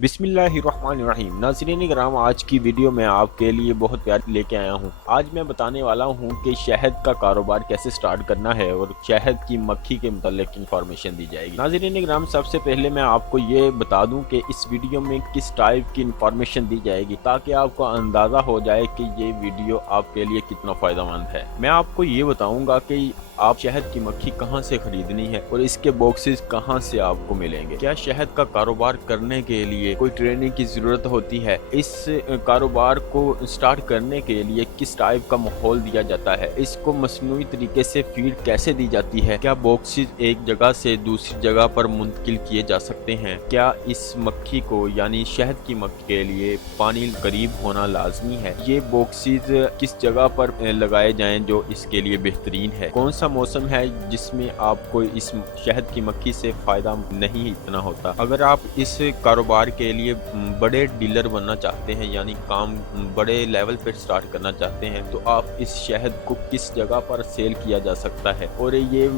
बिस्मिल्लाहिर्रहमानिर्रहीम। नाज़रीन कराम, आज की वीडियो में आपके लिए बहुत प्यार लेके आया हूँ। आज मैं बताने वाला हूँ कि शहद का कारोबार कैसे स्टार्ट करना है और शहद की मक्खी के मुतालिक इंफॉर्मेशन दी जाएगी। नाज़रीन कराम, सबसे पहले मैं आपको ये बता दूँ कि इस वीडियो में किस टाइप की इंफॉर्मेशन दी जाएगी ताकि आपको अंदाज़ा हो जाए कि ये वीडियो आपके लिए कितना फ़ायदेमंद है। मैं आपको ये बताऊँगा कि आप शहद की मक्खी कहाँ से खरीदनी है और इसके बॉक्सेस कहाँ से आपको मिलेंगे। क्या शहद का कारोबार करने के लिए कोई ट्रेनिंग की ज़रूरत होती है? इस कारोबार को स्टार्ट करने के लिए किस टाइप का माहौल दिया जाता है? इसको मसनूई तरीके से फीड कैसे दी जाती है? क्या बॉक्सेस एक जगह से दूसरी जगह पर मुंतकिल किए जा सकते हैं? क्या इस मक्खी को यानी शहद की मक्खी के लिए पानी करीब होना लाजमी है? ये बॉक्सेस किस जगह पर लगाए जाएं जो इसके लिए बेहतरीन है? कौन सा मौसम है जिसमें आपको इस शहद की मक्खी से फायदा नहीं इतना होता? अगर आप इस कारोबार के लिए बड़े डीलर बनना चाहते हैं यानी काम बड़े लेवल पर स्टार्ट करना चाहते हैं तो आप इस शहद को किस जगह पर सेल किया जा सकता है और ये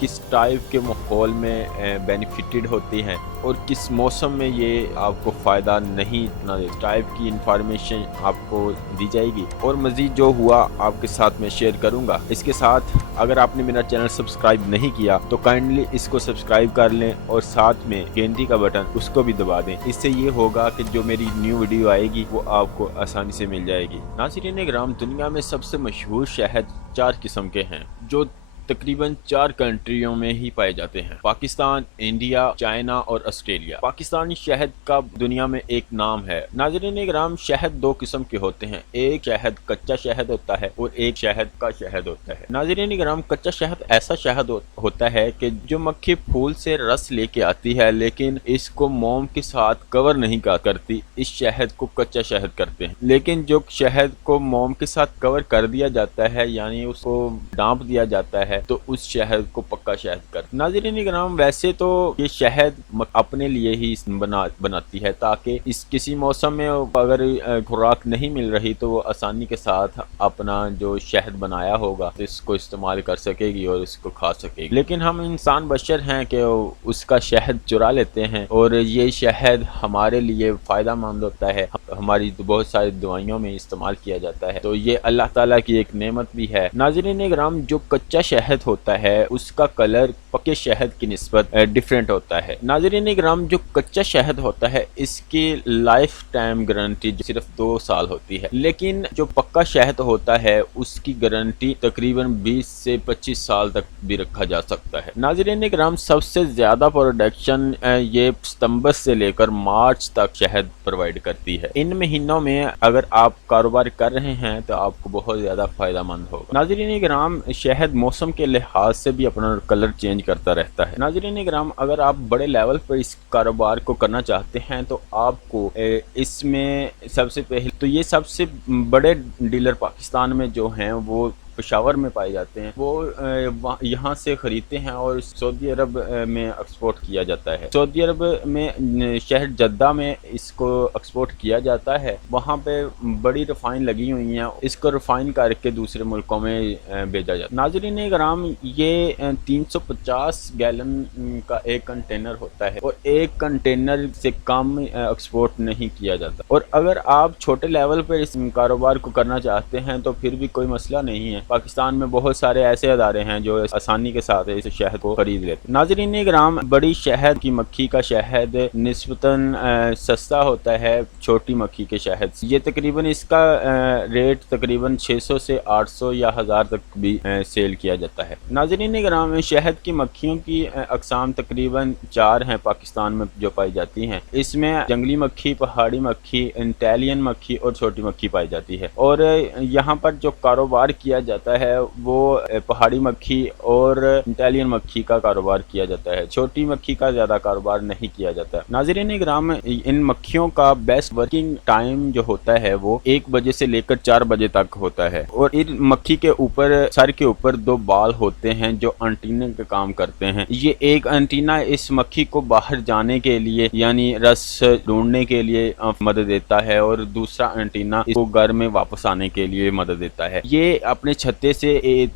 किस टाइप के माहौल में बेनिफिटेड होते हैं और किस मौसम में ये आपको फ़ायदा नहीं इतना दे, टाइप की इंफॉर्मेशन आपको दी जाएगी और मज़ीद जो हुआ आपके साथ में शेयर करूंगा। इसके साथ अगर आपने मेरा चैनल सब्सक्राइब नहीं किया तो काइंडली इसको सब्सक्राइब कर लें और साथ में घंटी का बटन उसको भी दबा दें। इससे ये होगा कि जो मेरी न्यू वीडियो आएगी वो आपको आसानी से मिल जाएगी। नाज़रीन कराम, दुनिया में सबसे मशहूर शहद 4 किस्म के हैं जो तकरीबन 4 कंट्रियों में ही पाए जाते हैं: पाकिस्तान, इंडिया, चाइना और ऑस्ट्रेलिया। पाकिस्तानी शहद का दुनिया में एक नाम है। नाज़रीन कराम, शहद 2 किस्म के होते हैं, एक शहद कच्चा शहद होता है और एक शहद का शहद होता है। नाज़रीन कराम, कच्चा शहद ऐसा शहद होता है कि जो मक्खी फूल से रस लेके आती है लेकिन इसको मोम के साथ कवर नहीं करती, इस शहद को कच्चा शहद करते हैं। लेकिन जो शहद को मोम के साथ कवर कर दिया जाता है यानी उसको डांप दिया जाता है तो उस शहद को पक्का शहद कर। नाज़रीन कराम, वैसे तो ये शहद अपने लिए ही बनाती है ताकि इस किसी मौसम में अगर खुराक नहीं मिल रही तो वो आसानी के साथ अपना जो शहद बनाया होगा तो इसको इस्तेमाल कर सकेगी और इसको खा सकेगी। लेकिन हम इंसान बशर हैं कि उसका शहद चुरा लेते हैं और ये शहद हमारे लिए फ़ायदा मंद होता है, हमारी बहुत सारी दवाइयों में इस्तेमाल किया जाता है, तो ये अल्लाह ताला की एक नेमत भी है। नाज़रीन कराम, जो कच्चा शहद होता है उसका कलर पके शहद की निस्बत डिफरेंट होता है। नाज़रीन कराम, जो कच्चा शहद होता है इसकी लाइफ टाइम गारंटी सिर्फ 2 साल होती है, लेकिन जो पक्का शहद होता है उसकी गारंटी तकरीबन 20 से 25 साल तक भी रखा जा सकता है। नाज़रीन कराम, सबसे ज़्यादा प्रोडक्शन ये सितंबर से लेकर मार्च तक शहद प्रोवाइड करती है। इन महीनों में अगर आप कारोबार कर रहे हैं तो आपको बहुत ज़्यादा फ़ायदा मंद होगा। नाज़रीन कराम, शहद मौसम के लिहाज से भी अपना कलर चेंज करता रहता है। नाज़रीन कराम, अगर आप बड़े लेवल पर इस कारोबार को करना चाहते हैं तो आपको इसमें सबसे पहले तो ये सबसे बड़े डीलर पाकिस्तान में जो हैं वो पेशावर में पाए जाते हैं, वो यहाँ से ख़रीदते हैं और सऊदी अरब में एक्सपोर्ट किया जाता है। सऊदी अरब में शहर जद्दा में इसको एक्सपोर्ट किया जाता है, वहाँ पे बड़ी रिफाइन लगी हुई हैं, इसको रिफाइन करके दूसरे मुल्कों में भेजा जाता है। नाज़रीन कराम, ये 350 गैलन का एक कंटेनर होता है और एक कंटेनर से कम एक्सपोर्ट नहीं किया जाता। और अगर आप छोटे लेवल पर इस कारोबार को करना चाहते हैं तो फिर भी कोई मसला नहीं है। पाकिस्तान में बहुत सारे ऐसे अदारे हैं जो आसानी के साथ इस शहद को खरीद लेते हैं। नाज़रीन कराम, बड़ी शहद की मक्खी का शहद निस्बतन सस्ता होता है छोटी मक्खी के शहद से। ये तकरीबन इसका रेट तकरीबन 600 से 800 या 1000 तक भी सेल किया जाता है। नाज़रीन कराम, शहद की मक्खियों की अक़साम तकरीबन 4 हैं पाकिस्तान में जो पाई जाती हैं। इसमें जंगली मक्खी, पहाड़ी मक्खी, इटालियन मक्खी और छोटी मक्खी पाई जाती है। और यहाँ पर जो कारोबार किया जाता है वो पहाड़ी मक्खी और इटालियन मक्खी का कारोबार किया जाता है, छोटी मक्खी का ज़्यादा कारोबार नहीं किया जाता। नाज़रीन कराम, इन मक्खियों का बेस्ट वर्किंग टाइम जो होता है वो 1 बजे से लेकर 4 बजे तक होता है और इन मक्खी के ऊपर सर के ऊपर 2 बाल होते हैं जो एंटीना का काम करते हैं। ये एक एंटीना इस मक्खी को बाहर जाने के लिए यानी रस ढूंढने के लिए मदद देता है और दूसरा एंटीना इसको घर में वापस आने के लिए मदद देता है। ये अपने छत्ते से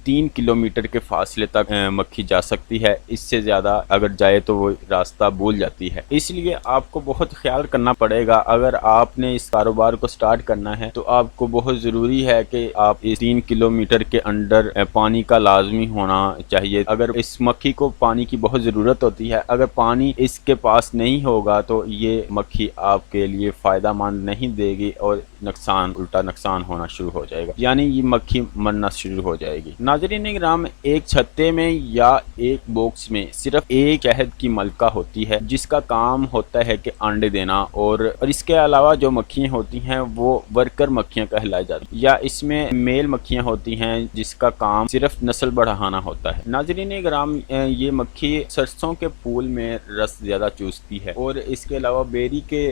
3 किलोमीटर के फासले तक मक्खी जा सकती है। इससे ज़्यादा अगर जाए तो वो रास्ता भूल जाती है। इसलिए आपको बहुत ख्याल करना पड़ेगा। अगर आपने इस कारोबार को स्टार्ट करना है तो आपको बहुत ज़रूरी है कि आप इस 3 किलोमीटर के अंदर पानी का लाजमी होना चाहिए। अगर इस मक्खी को पानी की बहुत ज़रूरत होती है, अगर पानी इसके पास नहीं होगा तो ये मक्खी आपके लिए फ़ायदा मंद नहीं देगी और उल्टा नुकसान होना शुरू हो जाएगा, यानी ये मक्खी मरना शुरू हो जाएगी। नाज़रीन इकराम, एक छत्ते में या एक बॉक्स में सिर्फ एक शहद की मलका होती है जिसका काम होता है कि अंडे देना, और इसके अलावा जो मक्खियाँ होती हैं वो वर्कर मक्खियाँ कहलाई जाती हैं, या इसमें मेल मक्खियाँ होती हैं जिसका काम सिर्फ नस्ल बढ़ाना होता है। नाज़रीन इकराम, ये मक्खी सरसों के फूल में रस ज़्यादा चूसती है और इसके अलावा बेरी के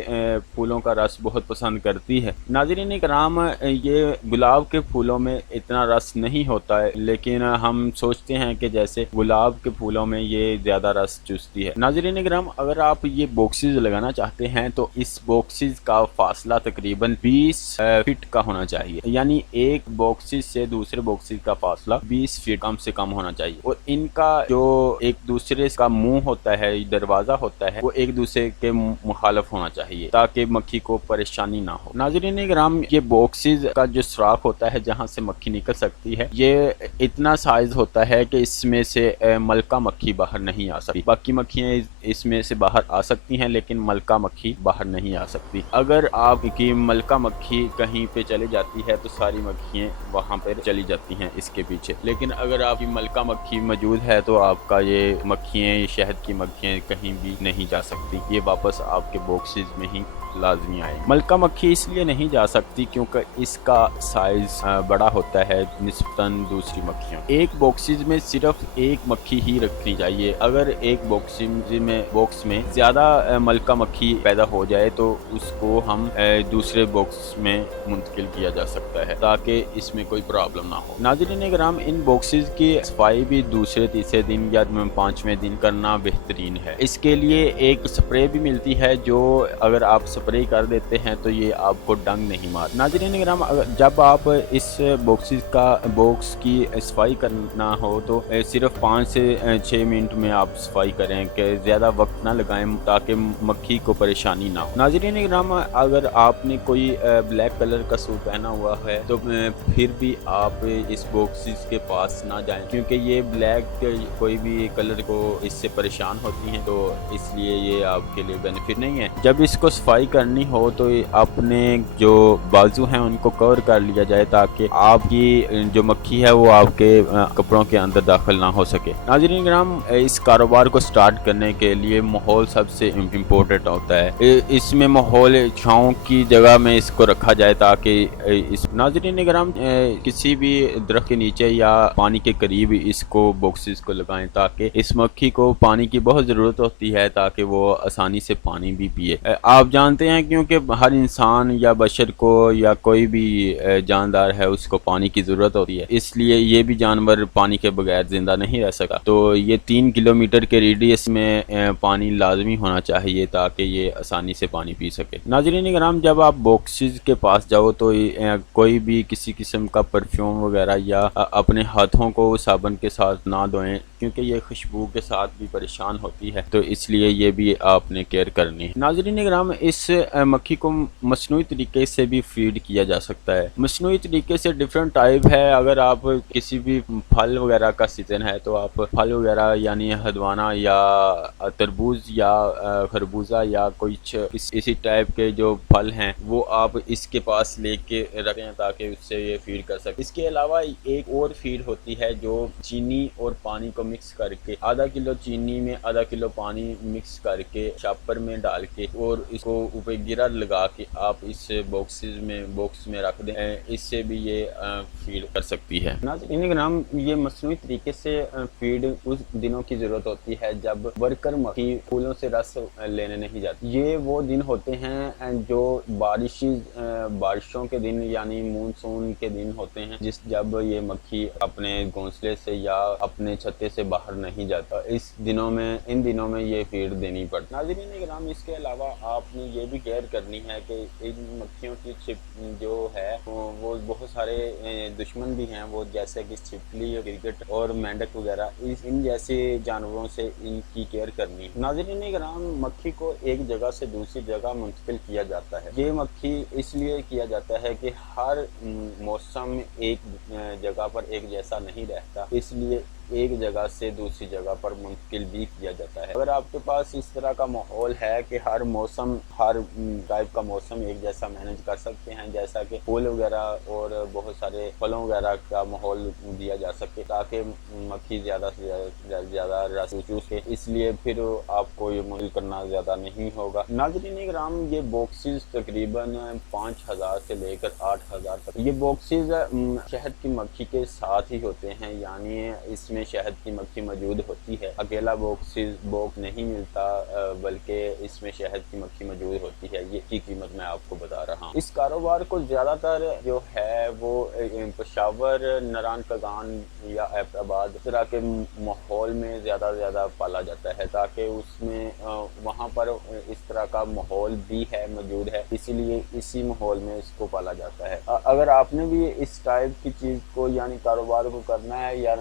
फूलों का रस बहुत पसंद करती है। नाज़रीन इकराम, ये गुलाब के फूलों में इतना रस नहीं होता है, लेकिन हम सोचते हैं कि जैसे गुलाब के फूलों में ये ज़्यादा रस चूसती है। नाज़रीन इकराम, अगर आप ये बॉक्सेस लगाना चाहते हैं तो इस बॉक्सेस का फासला तकरीबन 20 फीट का होना चाहिए, यानी एक बॉक्सेस से दूसरे बॉक्सेस का फासला 20 फीट कम से कम होना चाहिए, और इनका जो एक दूसरे का मुंह होता है, दरवाज़ा होता है, वो एक दूसरे के मुखालफ होना चाहिए ताकि मक्खी को परेशानी ना हो। नाज़रीन इकराम, ये बॉक्सेस का जो सुराख होता है जहाँ से मक्खी निकल सकती है, ये इतना साइज होता है कि इसमें से मलका मक्खी बाहर नहीं आ सकती। बाकी मक्खियाँ इसमें से बाहर आ सकती हैं, लेकिन मलका मक्खी बाहर नहीं आ सकती। अगर आपकी मलका मक्खी कहीं पे चली जाती है तो सारी मक्खियाँ वहाँ पर चली जाती हैं इसके पीछे, लेकिन अगर आपकी मलका मक्खी मौजूद है तो आपका ये मक्खियाँ, शहद की मक्खियाँ कहीं भी नहीं जा सकती, ये वापस आपके बॉक्सेस में ही लाजमी आए। मलका मक्खी इसलिए नहीं जा सकती क्योंकि इसका साइज बड़ा होता है निस्बतन दूसरी मक्खियों। एक बॉक्सेस में सिर्फ एक मक्खी ही रखनी चाहिए। अगर एक बॉक्स में ज्यादा मलका मक्खी पैदा हो जाए तो उसको हम दूसरे बॉक्स में मुंतकिल किया जा सकता है ताकि इसमें कोई प्रॉब्लम ना हो। नाज़रीन इकराम, इन बॉक्सेस की सफाई भी दूसरे तीसरे दिन या 5वें दिन करना बेहतरीन है। इसके लिए एक स्प्रे भी मिलती है जो अगर आप स्प्रे कर देते हैं तो ये आपको डंग नहीं मार। नाज़रीन इकराम, जब आप इस बॉक्स की सफाई करना हो तो सिर्फ 5 से 6 मिनट में आप सफाई करें, कि ज़्यादा वक्त ना लगाएं ताकि मक्खी को परेशानी ना हो। नाज़रीन इकराम, अगर आपने कोई ब्लैक कलर का सूट पहना हुआ है तो फिर भी आप इस बॉक्सेस के पास ना जाएं, क्योंकि ये ब्लैक कोई भी कलर को इससे परेशान होती हैं, तो इसलिए ये आपके लिए बेनिफिट नहीं है। जब इसको सफाई करनी हो तो अपने जो बाजू हैं उनको कवर कर लिया जाए ताकि आपकी जो मक्खी है वो आपके कपड़ों के अंदर दाखिल ना हो सके। नाज़रीन इकराम, इस कारोबार को स्टार्ट करने के लिए माहौल सबसे इम्पोर्टेंट होता है। इसमें माहौल छाँव की जगह में इसको रखा जाए ताकि नाज़रीन इकराम, किसी भी दरख्त के नीचे या पानी के करीब इसको बॉक्सेस को लगाएं ताकि इस मक्खी को पानी की बहुत ज़रूरत होती है ताकि वो आसानी से पानी भी पिए। आप जानते हैं क्योंकि हर इंसान या बशर को या कोई भी जानदार है उसको पानी की ज़रूरत होती है, इसलिए ये भी जानवर पानी के बगैर ज़िंदा नहीं रह सका। तो ये 3 किलोमीटर के रेडियस में पानी लाजमी होना चाहिए ताकि ये आसानी से पानी पी सके। नाज़रीन इकराम, जब आप बॉक्सेस के पास जाओ तो कोई भी किसी किस्म का परफ्यूम वगैरह या अपने हाथों को साबुन के साथ ना धोएं, क्योंकि ये खुशबू के साथ भी परेशान होती है, तो इसलिए ये भी आपने केयर करनी है। नाज़रीन इकराम, इस मक्खी को मसनूई तरीके से भी फीड किया जा सकता है। मसनूई तरीके से डिफरेंट टाइप है। अगर आप किसी भी फल वगैरह का सीज़न है तो आप फल वगैरह यानी हदवाना या तरबूज या खरबूजा या कुछ इसी टाइप के जो फल हैं वो आप इसके पास लेके रखें ताकि उससे ये फीड कर सके। इसके अलावा एक और फीड होती है जो चीनी और पानी को मिक्स करके, आधा किलो चीनी में आधा किलो पानी मिक्स करके शॉपर में डाल के और इसको ऊपर गिरा लगा के आप इस बॉक्स में रख दें, इससे भी ये फीड कर सकती है। नाज़रीन इकराम, ये मसनूई तरीके से फीड उस दिनों की ज़रूरत होती है जब वर्कर मक्खी फूलों से रस लेने नहीं जाती। ये वो दिन होते हैं जो बारिशों के दिन यानी मानसून के दिन होते हैं जब ये मक्खी अपने घोंसले से या अपने छत्ते से बाहर नहीं जाता। इन दिनों में ये फीड देनी पड़ती है। नाज़रीन इकराम, इसके अलावा आपने ये یہ بھی کیئر کرنی ہے کہ ان مکھیوں کی چھپ جو ہے وہ بہت سارے دشمن بھی ہیں، وہ جیسے کہ چھپکلی، کرکٹ اور مینڈک وغیرہ، ان جیسے جانوروں سے ان کی کیئر کرنی ہے۔ ناظرین کرام، مکھی کو ایک جگہ سے دوسری جگہ منتقل کیا جاتا ہے۔ یہ مکھی اس لیے کیا جاتا ہے کہ ہر موسم ایک جگہ پر ایک جیسا نہیں رہتا، اس لیے ایک جگہ سے دوسری جگہ پر منتقل بھی کیا جاتا ہے۔ اگر آپ کے پاس اس طرح کا ماحول ہے کہ ہر موسم، ہر ٹائپ کا موسم ایک جیسا مینج کر سکتے ہیں، جیسا کہ پھول وغیرہ اور بہت سارے پھلوں وغیرہ کا ماحول دیا جا سکے تاکہ مکھی زیادہ سے زیادہ رس چوسے، اس لیے پھر آپ کو یہ منتقل کرنا زیادہ نہیں ہوگا۔ ناظرین کرام، یہ باکسز تقریباً 5000 سے لے کر 8000 تک، یہ باکسز شہد کی مکھی کے ساتھ ہی ہوتے ہیں، یعنی اس میں شہد کی مکھی موجود ہوتی ہے۔ اکیلا باکس نہیں ملتا، بلکہ اس میں شہد کی مکھی موجود ہوتی ہے۔ یہ کی قیمت میں آپ کو بتا رہا ہوں۔ اس کاروبار کو زیادہ تر جو ہے وہ پشاور، نران کگان یا ایبٹ آباد اس طرح کے ماحول میں زیادہ پالا جاتا ہے، تاکہ اس میں وہاں پر اس طرح کا ماحول بھی ہے، موجود ہے، اسی لیے اسی ماحول میں اس کو پالا جاتا ہے۔ اگر آپ نے بھی اس ٹائپ کی چیز کو یعنی کاروبار کو کرنا ہے یا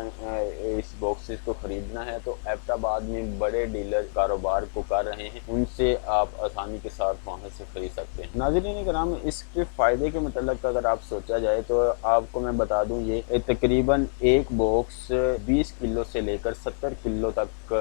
اس باکسز کو خریدنا ہے تو ایبٹ آباد میں بڑے ڈیلر کاروبار کو کر رہے ہیں، ان سے آپ آسانی کے ساتھ وہاں سے خرید سکتے ہیں۔ ناظرین کرام، اس کے فائدے کے متعلق اگر آپ سوچا جائے تو آپ کو میں بتا دوں، یہ تقریباً ایک باکس 20 کلو سے لے کر 70 کلو تک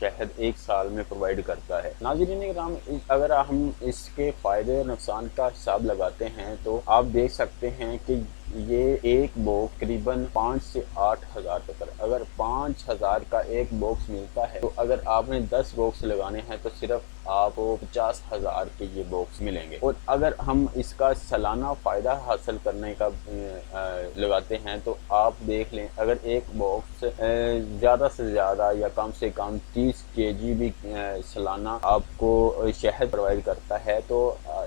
شہد ایک سال میں پرووائڈ کرتا ہے۔ ناظرین کرام، اگر ہم اس کے فائدے اور نقصان کا حساب لگاتے ہیں تو آپ دیکھ سکتے ہیں کہ یہ ایک باکس تقریباً 5 سے 8 ہزار تک، اگر 5000 کا ایک باکس ملتا ہے تو اگر آپ نے 10 باکس لگانے ہیں تو صرف آپ کو 50,000 کے یہ باکس ملیں گے۔ اور اگر ہم اس کا سالانہ فائدہ حاصل کرنے کا لگاتے ہیں تو آپ دیکھ لیں، اگر ایک باکس زیادہ سے زیادہ یا کم سے کم 30 kg بھی سالانہ آپ کو شہد پرووائڈ کرتا ہے تو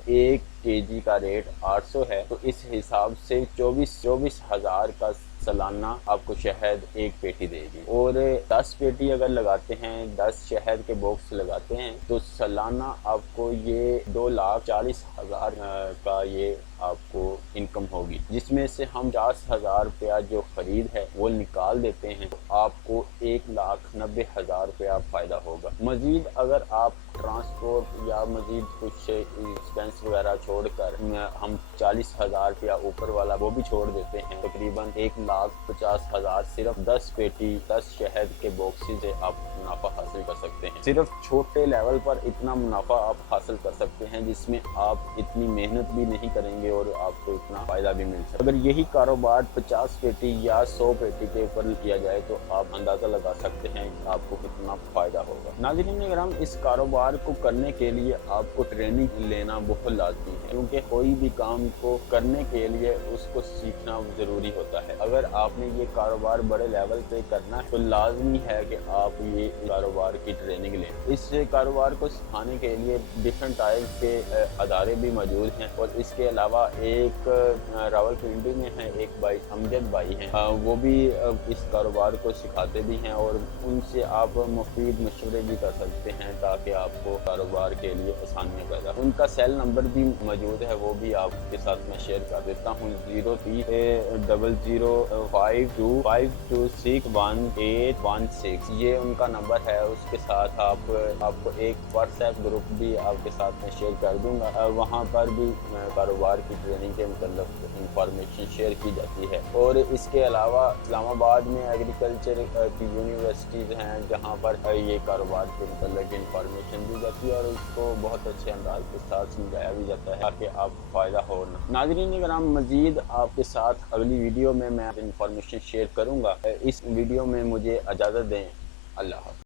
1 kg کا ریٹ 800 ہے، تو اس حساب سے 24,000 کا سالانہ آپ کو شہد ایک پیٹی دے گی۔ اور 10 پیٹی اگر لگاتے ہیں، 10 شہد کے باکس لگاتے ہیں تو سالانہ آپ کو یہ 2,40,000 کا یہ آپ کو انکم ہوگی، جس میں سے ہم 50,000 روپیہ جو خرید ہے وہ نکال دیتے ہیں تو آپ کو 1,90,000 روپیہ فائدہ ہوگا۔ مزید اگر آپ ٹرانسپورٹ یا مزید کچھ ایکسپینس وغیرہ چھوڑ کر ہم 40,000 روپیہ اوپر والا وہ بھی چھوڑ دیتے ہیں، تقریباً 1,50,000 صرف 10 پیٹی 10 شہد کے باکسز سے آپ منافع حاصل کر سکتے ہیں۔ صرف چھوٹے لیول پر اتنا منافع آپ حاصل کر سکتے ہیں جس میں آپ اتنی محنت بھی نہیں کریں گے اور آپ کو اتنا فائدہ بھی مل سکتا ہے۔ اگر یہی کاروبار 50 پیٹی یا 100 پیٹی کے اوپر کیا جائے تو آپ اندازہ لگا سکتے ہیں کہ آپ کو کتنا فائدہ ہوگا۔ ناظرین کرام، اس کاروبار کو کرنے کے لیے آپ کو ٹریننگ لینا بہت لازمی ہے، کیونکہ کوئی بھی کام کو کرنے کے لیے اس کو سیکھنا ضروری ہوتا ہے۔ اگر آپ نے یہ کاروبار بڑے لیول پہ کرنا ہے تو لازمی ہے کہ آپ یہ کاروبار کی ٹریننگ لیں۔ اس کاروبار کو سکھانے کے لیے ڈفرینٹ ٹائپ کے ادارے بھی موجود ہیں، اور اس کے علاوہ ایک راولپنڈی میں ہے ایک بھائی امجد بھائی ہیں، وہ بھی اس کاروبار کو سکھاتے بھی ہیں، اور ان سے آپ مفید مشورے بھی کر سکتے ہیں تاکہ آپ کو کاروبار کے لیے آسانیاں پیدا ہوں۔ ان کا سیل نمبر بھی موجود ہے، وہ بھی آپ کے ساتھ میں شیئر کر دیتا ہوں، 030052611816، یہ ان کا نمبر ہے۔ اس کے ساتھ آپ کو ایک واٹس ایپ گروپ بھی آپ کے ساتھ میں شیئر کر دوں گا، وہاں پر بھی کاروبار کی ٹریننگ کے متعلق انفارمیشن شیئر کی جاتی ہے۔ اور اس کے علاوہ اسلام آباد میں ایگریکلچر کی یونیورسٹیز ہیں جہاں پر یہ کاروبار کے متعلق انفارمیشن دی جاتی ہے اور اس کو بہت اچھے انداز کے ساتھ سمجھایا بھی جاتا ہے تاکہ آپ کو فائدہ ہو۔ ناظرین کرام، مزید آپ کے ساتھ اگلی ویڈیو میں انفارمیشن شیئر کروں گا۔ اس ویڈیو میں مجھے اجازت دیں، اللہ حافظ۔